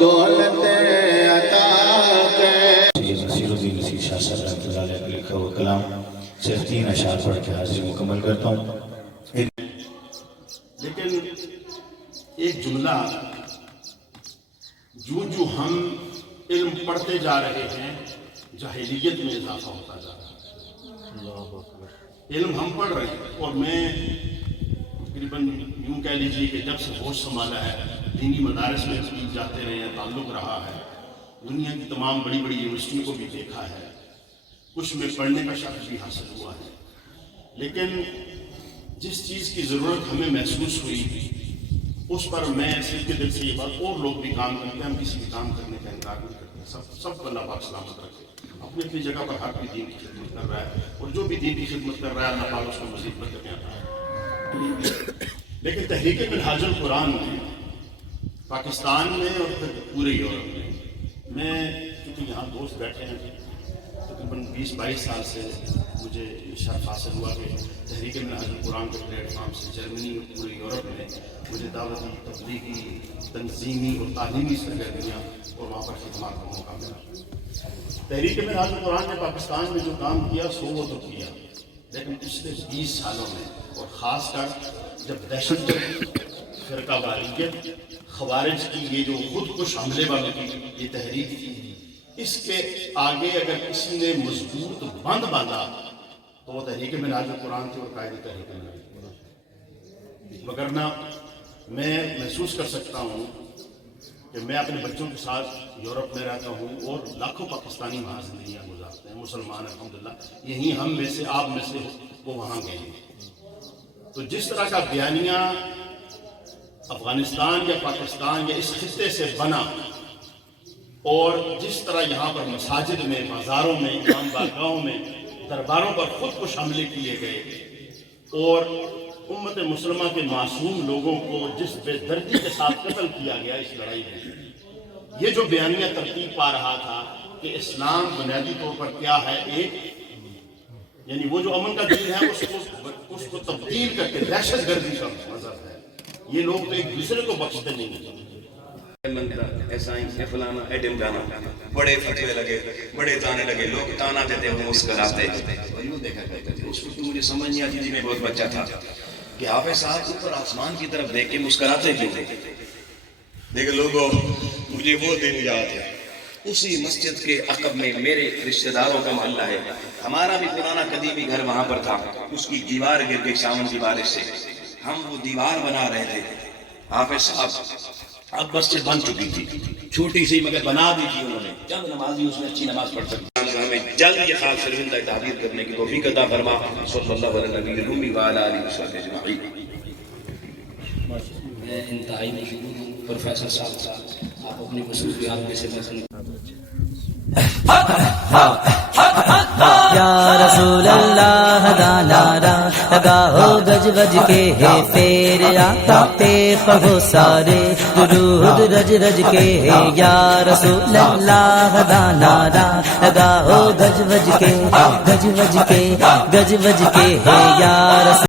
دولت عطا کر۔ نصیر الدین نصیر شاہ صاحب رحمۃ اللہ علیہ کا لکھا ہوا کلام صرف 3 اشعار پڑھ کے حاضری مکمل کرتا ہوں۔ لیکن ایک جملہ، جو ہم علم پڑھتے جا رہے ہیں جاہلیت میں اضافہ ہوتا جا رہا ہے۔ علم ہم پڑھ رہے ہیں، اور میں تقریباً یوں کہہ لیجیے کہ جب سے ہوش سنبھالا ہے دینی مدارس میں جاتے رہے ہیں، تعلق رہا ہے، دنیا کی تمام بڑی بڑی یونیورسٹیوں کو بھی دیکھا ہے، کچھ میں پڑھنے کا شرف بھی حاصل ہوا ہے، لیکن جس چیز کی ضرورت ہمیں محسوس ہوئی اس پر میں صرف کے دل سے یہ بات، اور لوگ بھی کام کرتے ہیں، ہم کسی بھی کام کرنے کا انکار نہیں کرتے، سب کو اللہ پاک سلامت رکھے، اپنی اپنی جگہ پر ہر کوئی دین کی خدمت کر رہا ہے، اور جو بھی دین کی خدمت کر رہا ہے اللہ پاک اس کو مزید برکتیں عطا کرے۔ لیکن تحریک منہاج القرآن میں پاکستان میں اور پھر پورے یورپ میں کیونکہ یہاں دوست بیٹھے ہیں، تقریباً 20-22 سال سے مجھے یہ شرف حاصل ہوا کہ تحریک منہاج القرآن کے پلیٹ فارم سے جرمنی اور پورے یورپ میں مجھے دعوتی، تبلیغی، تنظیمی اور تعلیمی سرگرمیاں اور وہاں پر خدمات کا موقع ملا۔ تحریک منہاج القرآن نے پاکستان میں جو کام کیا سو وہ تو کیا، لیکن پچھلے 20 سالوں میں، اور خاص کر جب دہشت گرد، فرقہ واریت، خوارج کی یہ جو خود کش حملے والوں کی یہ تحریک تھی، اس کے آگے اگر کسی نے مضبوط بند باندھا تو وہ تحریک منہاج القرآن تھی اور قائد تحریک منہاج القرآن، وگرنہ میں محسوس کر سکتا ہوں کہ میں اپنے بچوں کے ساتھ یورپ میں رہتا ہوں اور لاکھوں پاکستانی وہاں زندگیاں گزارتے ہیں، مسلمان الحمدللہ، یہی ہم میں سے، آپ میں سے وہ وہاں گئے ہیں۔ تو جس طرح کا بیانیہ افغانستان یا پاکستان یا اس خطے سے بنا، اور جس طرح یہاں پر مساجد میں، بازاروں میں، امام بارگاہوں میں، درباروں پر خود کش حملے کیے گئے، اور امت مسلمہ کے معصوم لوگوں کو جس بے دردی کے ساتھ قتل کیا گیا اس لڑائی میں، یہ جو بیانیہ ترتیب پا رہا تھا کہ اسلام بنیادی طور پر کیا ہے، ایک یعنی وہ جو امن کا دین ہے اس کو تبدیل کر کے دہشت گردی کا مذہب ہے، یہ لوگ تو ایک دوسرے کو بخشتے نہیں ہیں۔ فلانا ایڈم گانا، بڑے فتوے لگے، بڑے تانے لگے، لوگ تانا دیتے ہیں، مسکراتے اور یوں دیکھا کرتے تھے۔ اس وقت مجھے سمجھ نہیں آتی تھی، میں بہت بچہ تھا، کہ حافظ صاحب اوپر آسمان کی طرف دیکھ کے مسکراتے کیوں تھے؟ لیکن لوگوں، مجھے وہ دن یاد ہے، اسی مسجد کے عقب میں میرے رشتہ داروں کا محلہ ہے، ہمارا بھی پرانا قدیمی گھر وہاں پر تھا، اس کی دیوار گر گئی ساون کی بارش سے، ہم وہ دیوار بنا رہے تھے، حافظ صاحب اب مسجد بن چکی تھی، چھوٹی سی مگر بنا دی تھی انہوں نے، چند نمازی اس میں اچھی نماز پڑھ سکتے۔ ہمیں جلد یہ خواب شرمندہ تعبیر کرنے کی توفیق عطا فرما، صلی اللہ علیہ نبی الرمی وعلی آلہ وصحبہ اجمعین۔ میں انتہائی مشکور ہوں پروفیسر صاحب، آپ اپنی خصوصیات میں سے یا رسول اللہ دا نعرہ لگا ہو گج وج کے ہے تیرے آقا پہ پڑھو سارے درود رج رج کے ہے، یا رسول اللہ دا نعرہ لگا ہو گج وج کے، گج وج کے، گج وج کے ہے، یا رسول